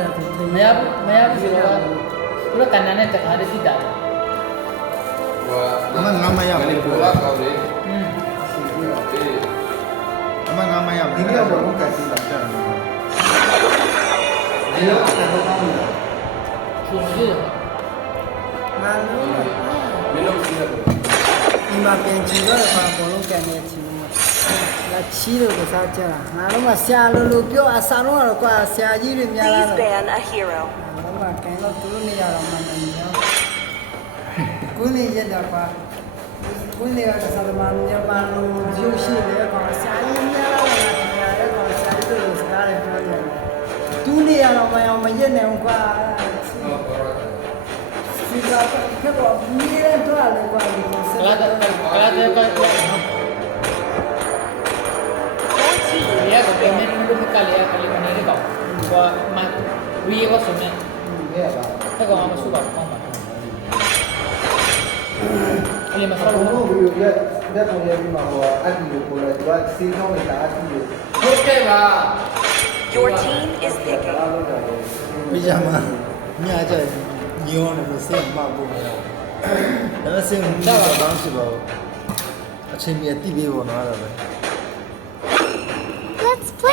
တာသူထင်မရဘူးမရဘူးဆိုတော့သူတို့ကန်နာနဲ့တခါတည်းတိတာတယ်အမငါမရဘူးကိုကကောင်းလေอืมအေးအမငါမရဘူးဒီနေ့တော့ဘုံကစီတာကြာတယ်ဒီတော့တော့ကောင်းတယ်ချုံကြီးတယ်ငါလုံးမင်းတို့စီးရတယ်ဒီမှာပြန်ချင်တော့ဘာဘလုံးကန်နေချင် လို့လာချီလို့ကစားကြတာငါလုံးကဆရာလိုလိုပြောအစားလုံးကတော့ကွာဆရာကြီးတွေများလာ Please တော့ ban a hero. လုံးကကန်တော့သူတို့နေရတော့မှန်တယ်နော်ကိုနေရက်တော့ကွာကိုနေရကစားသမားမြန်မာလိုရုပ်ရှိတယ်ကွာဆရာကြီးများလာတာခင်ဗျာလည်းကွာဆရာကြီးတို့စကားတွေပြောနေတယ်သူနေရတော့မအောင်မရက်နိုင်ဘူးကွာဒီကခက်တော့မြည်ရတော့လည်းကွာဒီကိုစကလာတဲ့ကလာတဲ့ကရကဘယ်နဲ့ဘုမကလေးကလေးမနေတော့ ဘာမရီရောဆိုနေဘယ်ပါအဲ့ကောင်မဆူပါကောင်းပါအဲ့ဒီမှာဆောဆောင်းက်လို့လို့ဗီဒီယိုရက်တက်ပေါ်ရပြီးမှာဟိုအတူကိုလည်းသူကစီးကောင်းနေတာအတူကိုဟုတ်ကဲ့ပါ Your team is picking. အားလုံးတော့ပြကြမှာညကြညောနေလို့စိတ်မပေါ့ဘူးဒါပေမဲ့စိတ်မတော့တောင်းရှိပါဘူးအချိန်မြတ်တိပေးပေါ်တော့ပဲ Let's play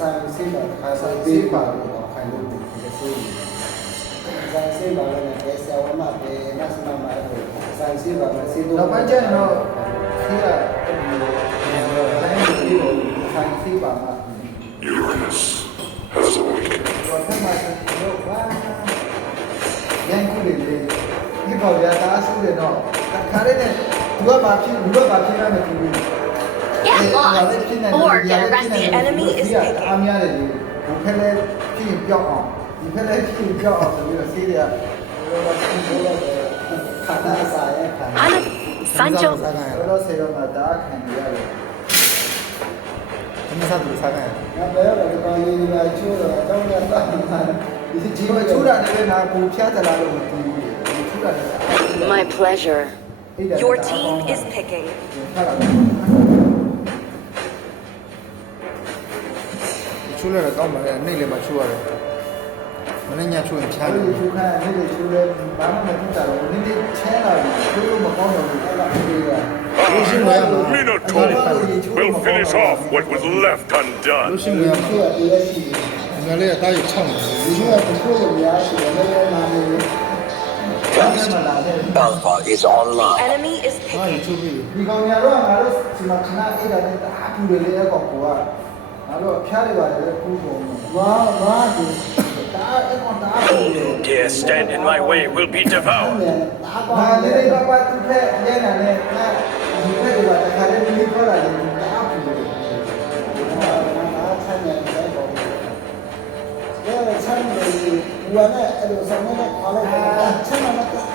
လို့တခါတော့ခံနေဆိုစာရေးစီးမှာခါစာရေးပါလို့ခိုင်းလို့ဒီစီးစာရေးစီးပါလည်းပဲဆရာဝမပဲနတ်စမမှာစာရေးစီးပါမယ်စီးတော့တော့ကျန်တော့ဒီကတိုင်းဒီလိုစာရေးစီးပါမှာ Uranus has awakened. ဘာမှမလုပ်ပါရန်ကုန်လေဒီပေါ်ရတာဆူတယ်တော့ခါရတဲ့သူကဘာဖြစ်ဘူးကဘာဖြစ်ရမယ်သူ the enemy is Sancho. My pleasure. Your team is picking. ချိုးလဲတော့ကောင်းပါလေနေ့လည်းမချိုးရတယ်မနေ့ညချိုးရင်ချားအဲ့တယ်ဒီချိုးခိုင်းအဲ့ဒီချိုးလဲဘာမှမသိတာတော့နည်းနည်းချဲလာပြီချိုးလို့မကောင်းတော့ဘူးအဲ့ဒါပြေးတာလို့ရှိရင်ရမှာ Minotaur will finish off what was left လို့ undone. ရှိရင်ရမှာချိုးရပြေးရှိငါလေးကတားရချောင်းတယ်ဒီချိုးကချိုးလို့ရရှိတယ်လည်းလည်းနာနေတယ်ဘာမှမလာတဲ့ Alpha is online. Enemy is ဟာ picking. ချိုးပြီ ဒီကောင်ညာတော့ငါတို့ဒီမှာခဏအိတ်တာနဲ့တအားပူတယ်လေအကောင်က ငါတို့ဖျားနေပါတယ်ပူကုန်ဘာဘာဒီတအားအကောင်တအားပူတယ် Who dare stand in my way will be devoured. ဘာလဲဘာဘာသူဖက်ရဲနာနဲ့ငါဒီဖက်ကတခါလေးမိခေါ်လာတယ်တအားပူတယ်ငါငါဆန်းနေတယ်ပေါ့ဒါဆန်းနေဘူးနဲ့အဲ့လိုဆန်းနေအားလုံးဆန်းနေ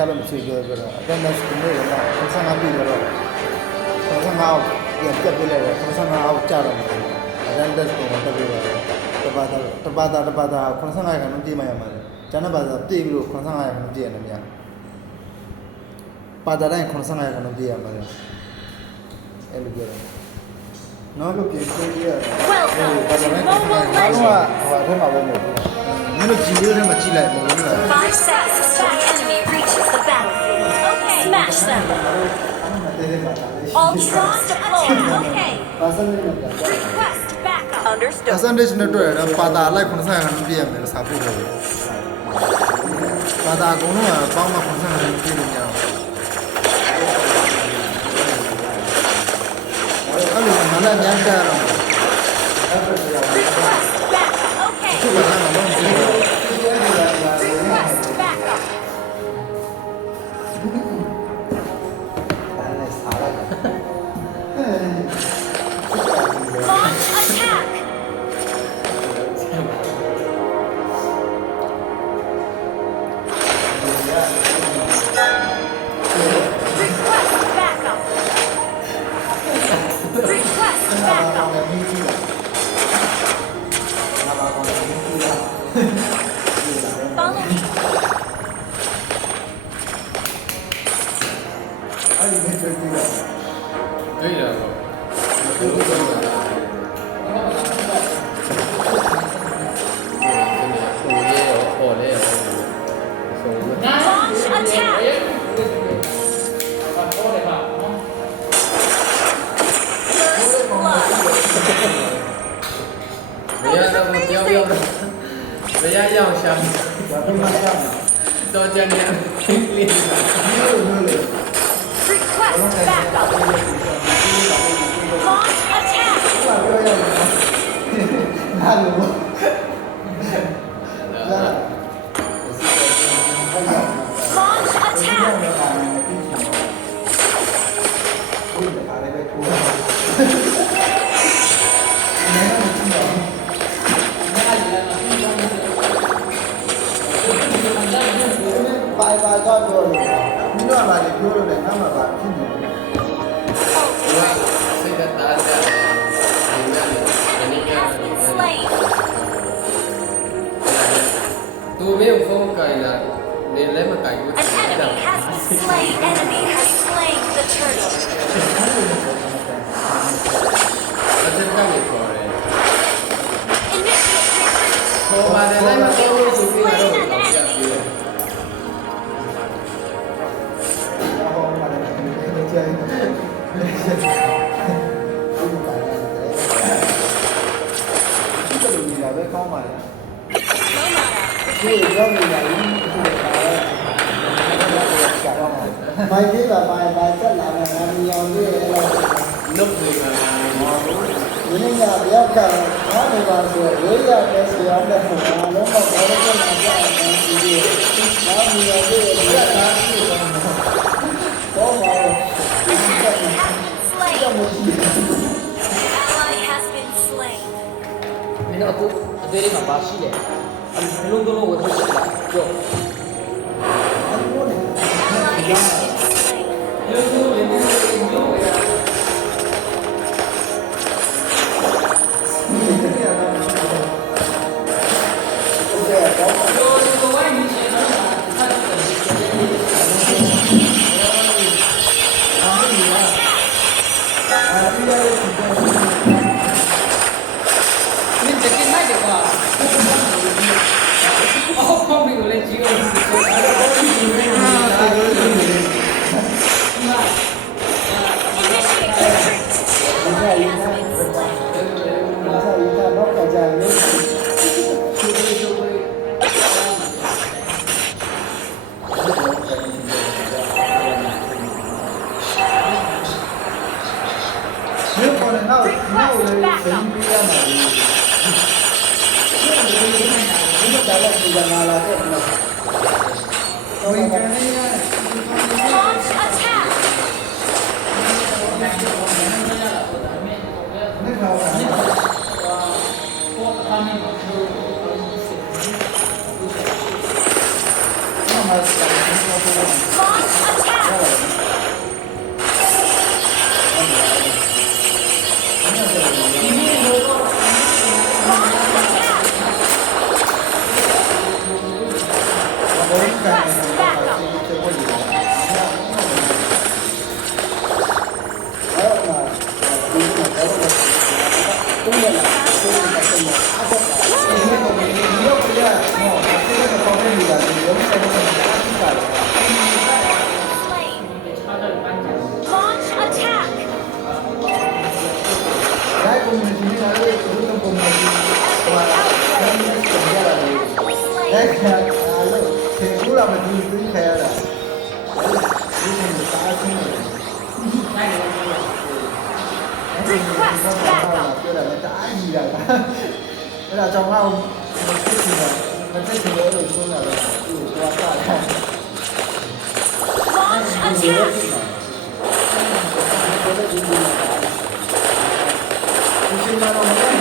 ငါလည်းဖျားလို့မဆွေးကြတော့အတန်းနဲ့စနေက55ပြီတော့55အောက်ပြန်ပြတ်ပြလိုက်တယ်55အောက်ကျတော့အတန်းတက်ကိုတက်ပြပါတယ်တပါတာတပါတာတပါတာ55ခန်းလုံးပြေးမှရမှာလေကျန်တဲ့ပါတာပြေးပြီးတော့55ခန်းလုံးပြေးရတယ်မြတ်ပါတာတိုင်း55ခန်းလုံးပြေးရမှာလေအဲ့လိုပြောတယ်နော်လို့ပြင်ဆွေးရ Welcome to Mobile အားလုံးက Legends. ဟိုအထက်မှာပဲမဟုတ်ဘူးမင်းတို့ကြည်လေးထဲမှာကြည်လိုက်မလို့လား Five seconds Smash them. တဲတဲမှာတာလေး Ultra deployed. Okay. ပါစနေမှာတာ Request backup. Understood. percentage နဲ့တွေ့ရတယ်ပါတာလိုက်90ခန်းလုံးပြေးရမယ်လို့စာပို့တယ်ပါတာအကုန်လုံးကပေါင်းမှ90ခန်းလုံးပြေးလို့မရဘူးအဲ့လိုမှလည်းညံ့ကြတော့ တော်ကြမြတ်လေးဟာလို့လာ ပါလေပြောလို့လည်းငါမှပါဖြစ်နေတယ် ဒီရောမီယာကြီးမိုင်းလေးပါပါပါဆက်လာတာနာမည်အောင်လေးအဲ့လိုလုပ်နေပါမော်လို့ဒီနေ့ကဘုရားကဘာလို့ပါဆိုဝိရတဲ့ဆရာတဲ့ဆရာလုံးကဘာလို့လဲဆိုတော့ဒီနာမည်အောင်လေးဘုရားကဘောပါဒီကနေ့တော့မရှိဘူးမင်းတို့အခုအသေးလေးမှာပါရှိတယ် ढूंढूं दोनों वो जो Mom, I'm thế là trong ông một chút thì là một chút thì nữa rồi tôi là đủ qua qua Launch attack! Attack!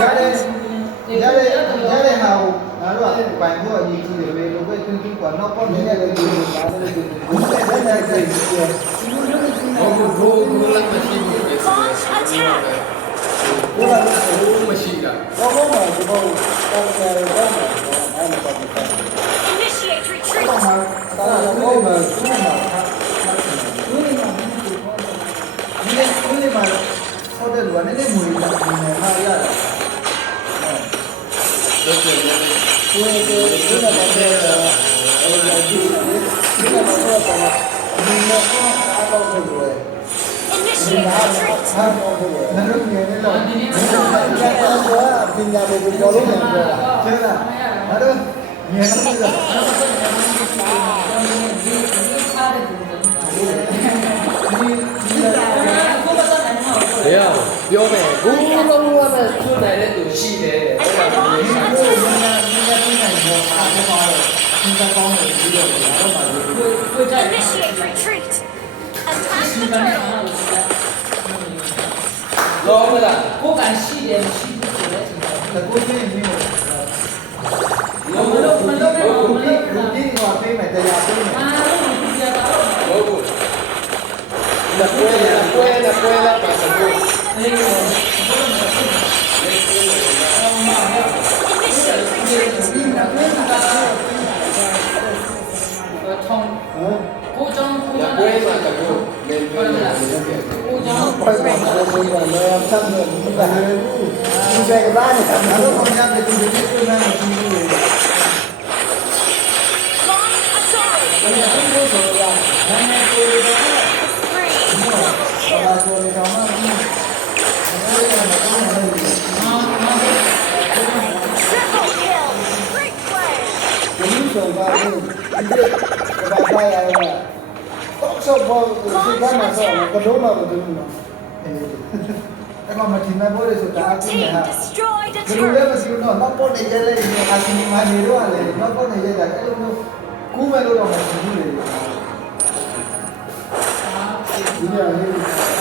ရတဲ့ရတဲ့ရတဲ့ဟာကိုငါတို့ကပိုင်ဖို့အရေးကြီးတယ်ပဲလို့ပဲသူသူကတော့ပေါ့နေတယ်လို့ပြောတာလည်းဘုရားတဲ့တဲ့တဲ့ဘောဘောဘောလက်မရှိဘူးပဲဘောအချာဘောလက်ဘောမရှိတာဘောဘောမှာဘောဘောတော်တော်ဘောမှာဘောမှာပတ်ပတ် Initiate retreat ဘောမှာဘောမှာဘောမှာဒီလေဒီလေမှာဟိုတယ်ဝနနေမူရတာဒီမှာရတာ Thế? ပြောမယ်ဘူးလုံးလုံးနဲ့ကျွတ်နိုင်တဲ့သူရှိတယ်အဲ့ဒါကို Launch ကို attack. ယ်ကလည်းဒီနေ့တိုင်းတော့အားတော့ပါတယ်ဒီကကောင်းတယ်ဒီလိုတော့ပါလို့ကိုကြိုက် Initiate retreat. Attack the turtle. လောမလားကိုကန်ရှိတယ်မရှိ Great play. ဒီလိုဆိုပါလို့ဒီဘာသာရအောင်တော့ဆောဘောဒီကမှာဆိုတော့ကတော့မဟုတ်ဘူးနော်အဲ့တော့မထင်မဲ့ဘောလေဆိုတာအ Your ချင်း team ဟာ destroyed a ဘယ်လိုလဲ turret. မရှိဘူးနော်နောက်ပေါ်နေကြလေဒီအစီအမနေတော့လေနောက်ပေါ်နေကြတာအဲ့လိုမျိုး ကူးမဲ့လို့တော့မရှိဘူးလေဒီနေ့လေး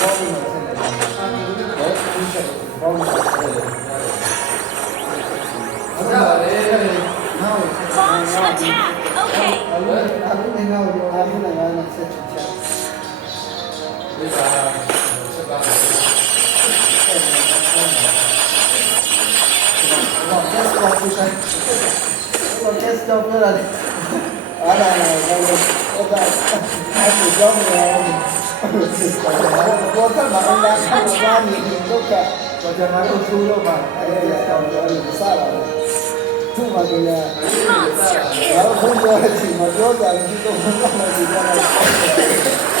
ပေါ်ပြီးတော့ဆက်တယ်ဘောကူးချက်ဘောကူးချက်အဲ့ဒါလေနောက် Launch attack. Okay. အဲ့ဒါအခုနေတော့အားလုံးလည်းငါနဲ့ဆက်ချင်ချက် ဒီစာစပါ တော့ test တော့ပြဆိုင်တော့ test တော့ပြရတယ် Monster ဘာ kill.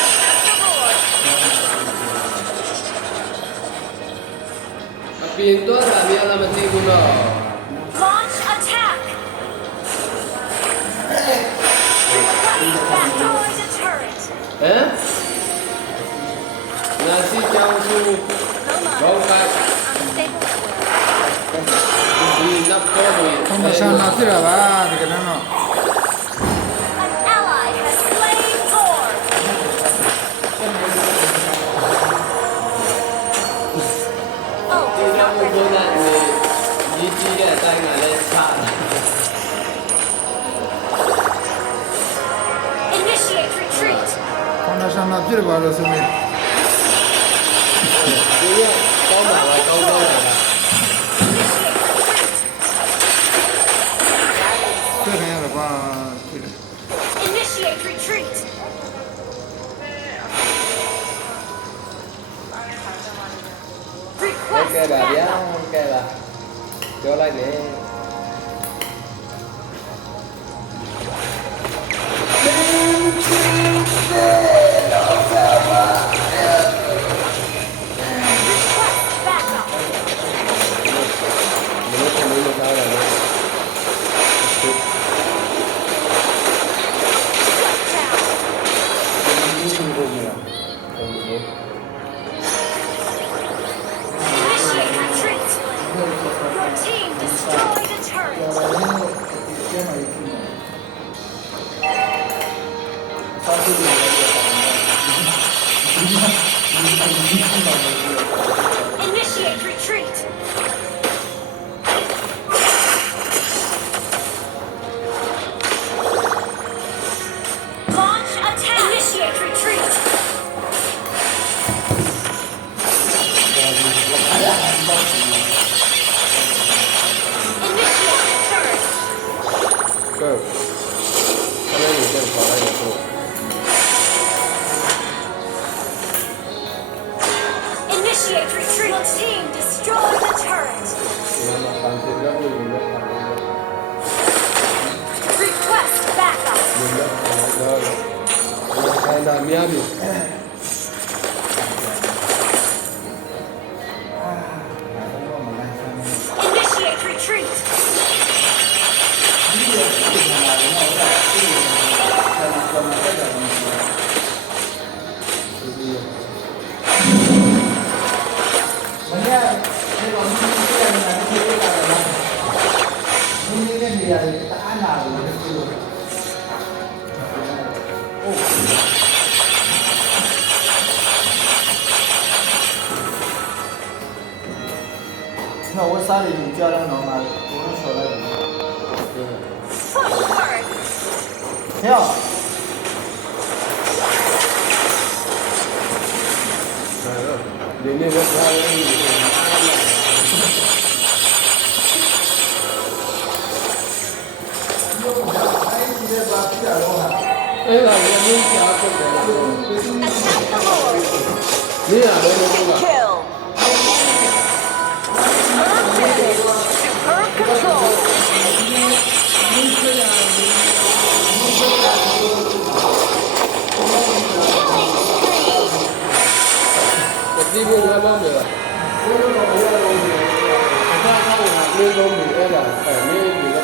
Pintora, había la mandíbula. Eh? Nasi Changsu Bongkat Di Nakkowi Kung masya nasi lah ba, di kanan no відірвалося. retreat. 那里教练都拿，不用手来扔。对。跳。哎呀，你那边啥样？你。你又不讲，我这把是大王啊！哎呀，你这啥子？你呀，你这个。西边他妈的，我那个朋友都没，他他我那个没来的，哎，没没来。